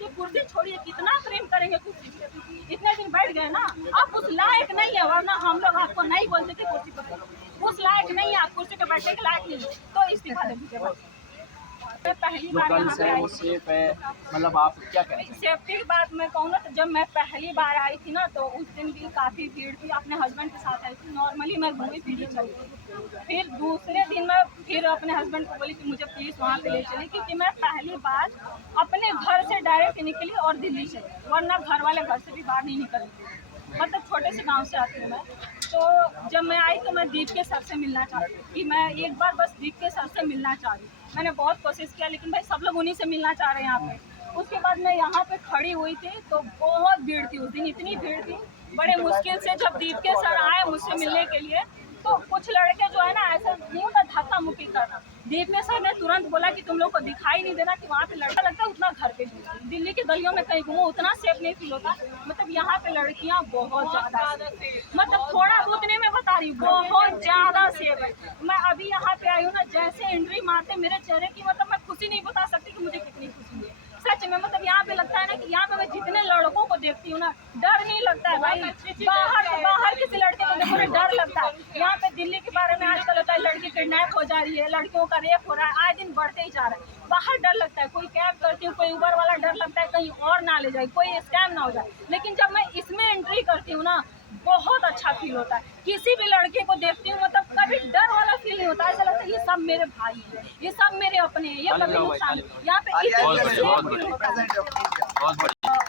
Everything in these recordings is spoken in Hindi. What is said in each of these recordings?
कि कुर्सी छोड़िए, कितना प्रेम करेंगे कुर्सी से। इतने दिन बैठ गए ना, आप उस लायक नहीं है, वरना हम लोग आपको नहीं बोलते थे कुर्सी पर, उस लायक नहीं है आप, कुर्सी पे बैठने के लायक नहीं है, तो इस्तीफा दे दीजिए। पहली बार यहाँ पे आई, सेफ है, मतलब आप क्या कहें? सेफ्टी की बात मैं कहूँ ना, तो जब मैं पहली बार आई थी ना, तो उस दिन भी काफ़ी भीड़ थी, अपने हस्बैंड के साथ आई थी, नॉर्मली मैं घूमी फिरी चली थी। फिर दूसरे दिन मैं फिर अपने हस्बैंड को बोली कि मुझे प्लीज़ वहाँ पे ले चली, क्योंकि मैं पहली बार अपने घर से डायरेक्ट निकली और दिल्ली चली, वरना घर वाले घर से भी बाहर नहीं निकलती, मतलब छोटे से गाँव से आती हूँ मैं। तो जब मैं आई तो मैं दीप के सर से मिलना चाहती हूँ, कि मैं एक बार बस दीप के सर से मिलना चाह रही हूँ। मैंने बहुत कोशिश किया, लेकिन भाई सब लोग उन्हीं से मिलना चाह रहे हैं यहाँ पे। उसके बाद मैं यहाँ पे खड़ी हुई थी तो बहुत भीड़ थी उस दिन, इतनी भीड़ थी, बड़े मुश्किल से जब दीप के सर आए मुझसे मिलने के लिए, तो कुछ लड़के जो है ना, ऐसा नहीं होता धक्का मुक्की करना, दीप के सर ने तुरंत बोला कि तुम लोग को दिखाई नहीं देना कि वहाँ पे लड़का लगता है, उतना घर पे दिल्ली की गलियों में कहीं घूमो उतना सेफ नहीं फील होता। मतलब यहाँ पे लड़कियाँ बहुत ज़्यादा, मतलब थोड़ा उतने में बता रही हूँ, बहुत ज़्यादा सेफ है। मैं अभी यहाँ पे आई हूँ ना, जैसे एंट्री मारते मेरे चेहरे की, मतलब मैं खुशी नहीं बता सकती कि मुझे कितनी खुशी है सच में। मतलब यहाँ पे लगता है ना कि यहाँ पे मैं जितने लड़कों को देखती हूँ ना, डर नहीं लगता है भाई, बाहर किसी लड़के को देखो ना डर लगता है। यहाँ पे दिल्ली के बारे में आजकल होता है, लड़की किडनैप हो जा रही है, लड़कियों का रेप हो रहा है, आए दिन बढ़ते ही जा रहा है। बाहर डर लगता है, कोई कैब करती हूँ, कोई उबर वाला डर लगता है कहीं और ना ले जाए, कोई स्कैम ना हो जाए। लेकिन जब मैं इसमें एंट्री करती हूँ ना, बहुत अच्छा फील होता है। किसी भी लड़के को देखती हूँ, मतलब कभी डर वाला फील नहीं होता, ऐसा लगता है ये सब मेरे भाई हैं, ये सब मेरे अपने हैं, ये कभी नुकसान। यहाँ पे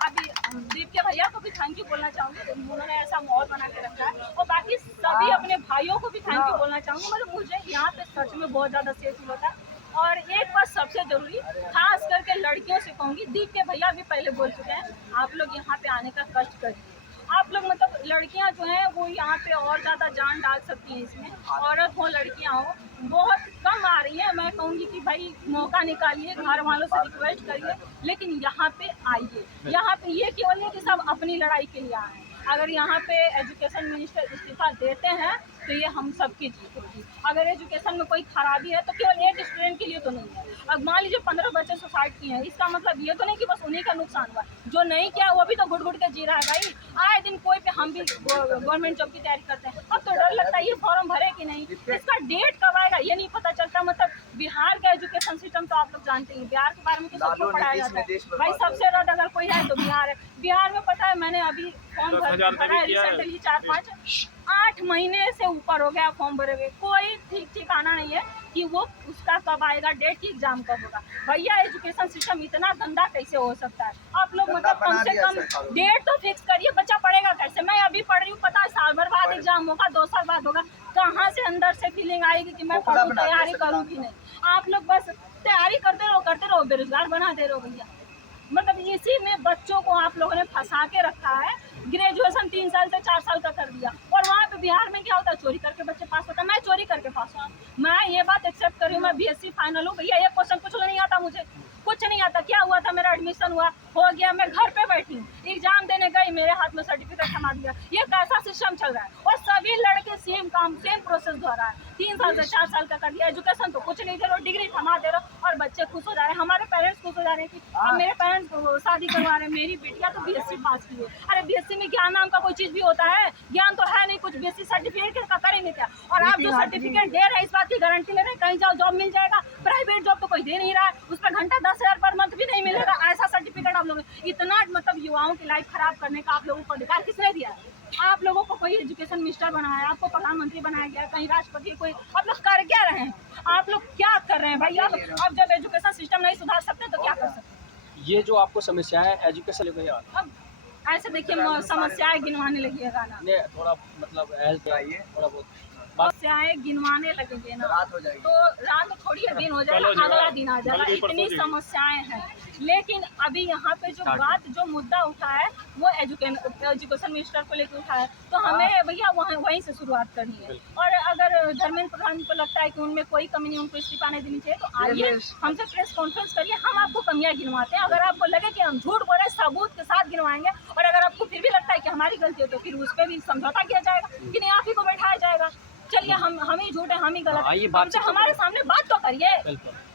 अभी दीप के भैया को भी थैंक यू बोलना चाहूँगी, उन्होंने ऐसा माहौल बना के रखा है, और बाकी सभी अपने भाइयों को भी थैंक यू बोलना चाहूँगी। मतलब मुझे यहाँ पे सच में बहुत ज़्यादा सेफ फील होता है। और एक बात सबसे जरूरी, खास करके लड़कियों से कहूँगी, दीप के भैया भी पहले बोल चुके हैं, आप लोग यहाँ पे आने का कष्ट करिए। आप लोग मतलब लड़कियां जो हैं वो यहाँ पे और ज़्यादा जान डाल सकती हैं इसमें, औरत हो लड़कियां हो, बहुत कम आ रही है। मैं कहूँगी कि भाई मौका निकालिए, घर वालों से रिक्वेस्ट करिए, लेकिन यहाँ पे आइए। यहाँ पे ये केवल नहीं कि सब अपनी लड़ाई के लिए आए हैं, अगर यहाँ पे एजुकेशन मिनिस्टर इस्तीफा देते हैं तो ये हम सबकी जीत होगी। अगर एजुकेशन में कोई खराबी है तो केवल एक स्टूडेंट के लिए तो नहीं है। अब मान लीजिए 15 बच्चे सुसाइड किए हैं, इसका मतलब ये तो नहीं कि बस उन्हीं का नुकसान हुआ, जो नहीं किया वो भी तो घुट घुट के जी रहा है भाई। आए दिन कोई पे हम भी गवर्नमेंट जॉब की तैयारी करते हैं, अब तो डर लगता है ये फॉर्म भरे कि नहीं, इसका डेट कब आएगा ये नहीं पता चलता। मतलब बिहार का एजुकेशन सिस्टम तो आप लोग जानते हैं, बिहार के बारे में तो सबको पढ़ाया जाता है भाई, सबसे रद्द अगर कोई है तो बिहार है। बिहार में पता है मैंने अभी फॉर्म भरा है रिसेंटली, 4-5-8 महीने से ऊपर हो गया फॉर्म भरे हुए, कोई ठीक ठिकाना नहीं है कि वो उसका कब आएगा डेट, की एग्जाम कब होगा। भैया एजुकेशन सिस्टम इतना गंदा कैसे हो सकता है? आप लोग मतलब कम से कम डेट तो फिक्स करिए, बच्चा पढ़ेगा कैसे? मैं अभी पढ़ रही हूँ, पता है साल भर बाद एग्जाम होगा, 2 साल बाद होगा, कहाँ से अंदर से फीलिंग आएगी कि मैं पढ़ूँ, तैयारी करूँ कि नहीं? आप लोग बस तैयारी करते रहो, बेरोजगार बना दे रहे हो भैया। मतलब इसी में बच्चों को आप लोगों ने फंसा के रखा है। ग्रेजुएशन 3 साल से 4 साल का कर दिया, और वहाँ पे बिहार में क्या होता है, चोरी करके बच्चे पास होता है। मैं चोरी करके पास हुआ, मैं ये बात एक्सेप्ट कर रही हूँ, मैं BSc फाइनल हूँ भैया, ये क्वेश्चन कुछ नहीं आता मुझे, कुछ नहीं आता। क्या हुआ था, मेरा एडमिशन हुआ, हो गया, मैं घर पे बैठी हूँ, एग्जाम देने गई, मेरे हाथ में सर्टिफिकेट थमा दिया। ये कैसा सिस्टम चल रहा है? और सभी लड़के सेम काम, सेम प्रोसेस दोहरा है, 3 साल से 4 साल का कर दिया। एजुकेशन तो कुछ नहीं दे रहे, डिग्री थमा दे रहे, और बच्चे खुश हो जा रहे हैं, हमारे पेरेंट्स खुश हो जा रहे हैं कि अब मेरे पेरेंट्स शादी करवा रहे हैं, मेरी बेटियां तो BSc पास की है। अरे BSc में ज्ञान नाम का कोई चीज भी होता है? ज्ञान तो है नहीं कुछ, BSc सर्टिफिकेट का करेंगे क्या? और आप जो सर्टिफिकेट दे रहे हैं इस बात की गारंटी ले रहे हैं कहीं जाओ जॉब मिल जाएगा, प्राइवेट जॉब तो कोई दे नहीं रहा है, उस पर घंटा 10,000 पर मंथ भी नहीं मिलेगा, ऐसा सर्टिफिकेट आप लोग इतना मतलब युवाओं की लाइफ खराब करने का आप लोगों को अधिकार किसने दिया है? आप लोगों को कोई एजुकेशन मिनिस्टर बनाया, आपको प्रधानमंत्री बनाया गया, कहीं राष्ट्रपति, कोई आप लोग कर क्या रहे हैं? आप लोग क्या कर रहे हैं भाई? अब जब एजुकेशन सिस्टम नहीं सुधार सकते तो क्या कर सकते? ये जो आपको समस्या है एजुकेशन लेकर, अब ऐसे देखिए समस्याएं गिनवाने लगी है गाना, थोड़ा मतलब हेल्थ थोड़ा बहुत समस्याएं गिनवाने लगेंगे ना रात हो जाएगी, तो रात थोड़ी दिन हो जाएगा, अगला दिन आ जाएगा, इतनी समस्याएं हैं। लेकिन अभी यहाँ पे जो बात, जो मुद्दा उठा है वो एजुकेशन मिनिस्टर को लेकर उठा है, तो हमें भैया वहीं से शुरुआत करनी है। और अगर धर्मेंद्र प्रधान को लगता है कि उनमें कोई कमी नहीं, उनको इस्तीफा नहीं देनी चाहिए, तो आइए हमसे प्रेस कॉन्फ्रेंस करिए, हम आपको कमियां गिनवाते हैं। अगर आपको लगे कि हम झूठ बोल रहे हैं, सबूत के साथ गिनवाएंगे, और अगर आपको फिर भी लगता है कि हमारी गलती है तो फिर उस पर भी समझौता किया जाएगा कि नहीं, आप ही को बैठाया जाएगा। चलिए हम ही झूठ है, हम ही गलत है, हमसे हमारे सामने बात तो करिए,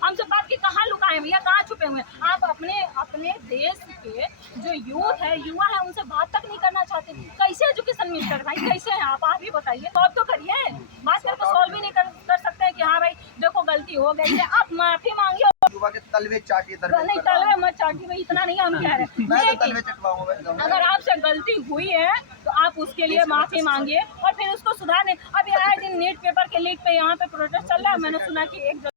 हमसे बात की कहाँ लुकाए भैया, कहाँ छुपे हुए हैं आप? अपने देश के जो यूथ है, युवा है, उनसे बात तक नहीं करना चाहते। कैसे एजुकेशन मिनिस्टर भाई, कैसे हैं आप ही बताइए। सॉल्व तो करिए, बात करके सॉल्व भी नहीं कर सकते हैं कि हाँ भाई देखो गलती हो गई है, आप माफी मांगिए। युवा के तलवे चाटिए, नहीं तलवे मत चाटिए भाई, इतना नहीं हम कह रहे, मैं तो लेकिन तलवे चटवाऊंगा। अगर आपसे गलती हुई है तो आप उसके लिए माफी मांगिए और फिर उसको सुधारने। अभी आए दिन नीट पेपर के लीक पे यहाँ पे प्रोटेस्ट चल रहा है, मैंने सुना कि एक